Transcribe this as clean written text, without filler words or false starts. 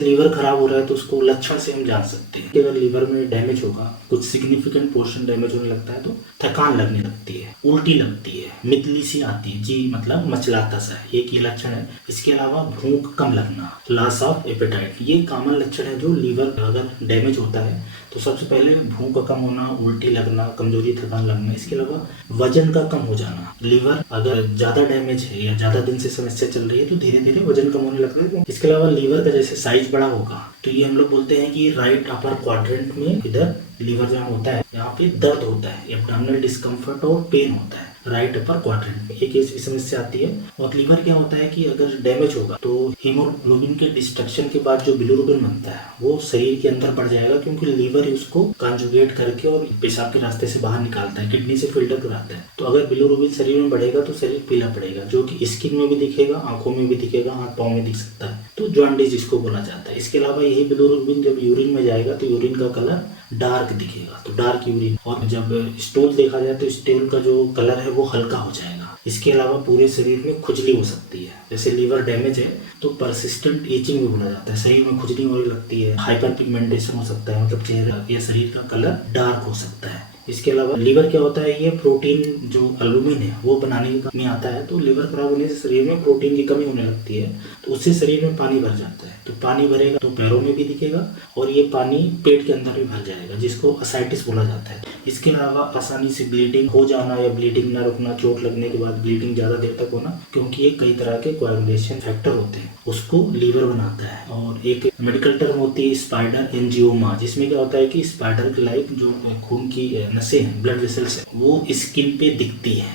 Liver खराब हो रहा है तो उसको लक्षण से हम जान सकते हैं कि अगर लीवर में डैमेज होगा, कुछ सिग्निफिकेंट पोर्शन डैमेज होने लगता है तो थकान लगने लगती है, उल्टी लगती है, मितली सी आती है, जी मतलब मचलाता सा है, ये की लक्षण है। इसके अलावा भूख कम लगना, लॉस ऑफ एपेटाइट, ये कॉमन लक्षण है जो लीवर अगर डैमेज होता है तो सबसे पहले भूख कम होना, उल्टी लगना, कमजोरी, थकान लगना। इसके अलावा वजन का कम हो जाना, लीवर अगर ज्यादा डैमेज है या ज्यादा दिन से समस्या चल रही है तो धीरे धीरे वजन कम होने लगता है। इसके अलावा लीवर का जैसे साइज बड़ा होगा तो ये हम लोग बोलते हैं कि राइट अपर क्वाड्रेंट में इधर लीवर जहाँ होता है यहाँ पे दर्द होता है, एब्डोमिनल डिस्कम्फर्ट और पेन होता है राइट अपर क्वाड्रेंट में, एक ऐसी समस्या आती है। और लीवर क्या होता है कि अगर डैमेज होगा तो हीमोग्लोबिन के डिस्ट्रक्शन के बाद जो बिलिरुबिन बनता है वो शरीर के अंदर बढ़ जाएगा, क्योंकि लीवर ही उसको कंजुगेट करके और पेशाब के रास्ते से बाहर निकालता है, किडनी से फिल्टर कराता है। तो अगर बिलिरुबिन शरीर में बढ़ेगा तो शरीर पीला पड़ेगा, जो कि स्किन में भी दिखेगा, आंखों में भी दिखेगा, हाथ पाँव में दिख सकता है, तो जॉन्डिस जिसको बोला जाता है। इसके अलावा यही बिलिरुबिन जब यूरिन में जाएगा तो यूरिन का कलर डार्क दिखेगा, तो डार्क यूरिन। और जब स्टूल देखा जाए तो स्टूल का जो कलर है वो हल्का हो जाएगा। इसके अलावा पूरे शरीर में खुजली हो सकती है, जैसे लीवर डैमेज है तो परसिस्टेंट ईचिंग भी बोला जाता है, शरीर में खुजली होने लगती है, हाइपर पिगमेंटेशन हो सकता है, मतलब चेहरा या शरीर का कलर डार्क हो सकता है। इसके अलावा लीवर क्या होता है, ये प्रोटीन जो एल्बुमिन है वो बनाने की कमी आता है, तो लीवर खराब होने से शरीर में प्रोटीन की कमी होने लगती है, तो उससे शरीर में पानी भर जाता है। तो पानी भरेगा तो पैरों में भी दिखेगा और ये पानी पेट के अंदर भी भर जाएगा, जिसको असाइटिस बोला जाता है। इसके अलावा आसानी से ब्लीडिंग हो जाना या ब्लीडिंग न रुकना, चोट लगने के बाद ब्लीडिंग ज़्यादा देर तक होना, क्योंकि ये कई तरह के कोएगुलेशन फैक्टर होते हैं, उसको लीवर बनाता है। और एक मेडिकल टर्म होती है स्पाइडर एंजियोमा, जिसमें क्या होता है कि स्पाइडर के लाइक जो खून की नसें हैं, ब्लड वेसल्स हैं, वो स्किन पे दिखती है।